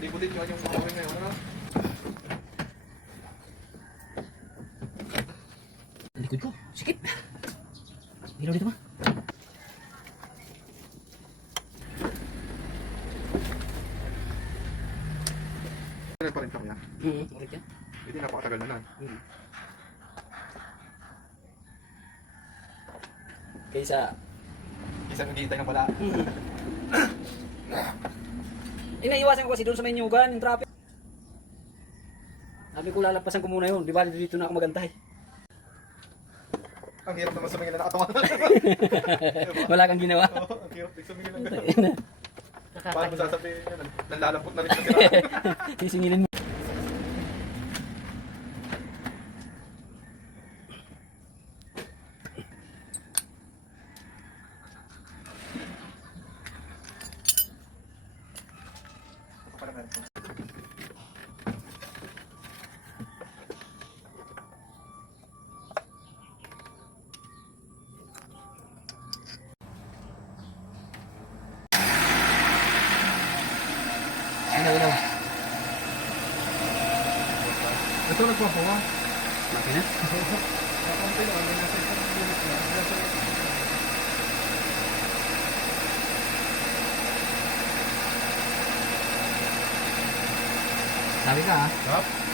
Libutin nyo yung mga ngayon, ano? Likod ko, sikip. Ilaw dito ma. Ganun pa rin kami, ha? Ulit yan. Hindi napakatagal na lang. Kaysa, Isang naghihintay ng wala. naiiwasan ko kasi doon sa may nyugan, yung traffic. Sabi ko lalapasan ko muna yun, di ba dito na ako magantay. Ang hirap naman sumingin na nakatungan. Wala kang ginawa. Oo, ang hirap din sumingin na gano'n. Paano mo sasabihin yun? Nanlalampot na rin sa sila. Sisingilin mo. Ilaw. Ito nagpapunga. Laki na. Kakunti lang, may nasa isang minute na. Sabi ka ha. Stop.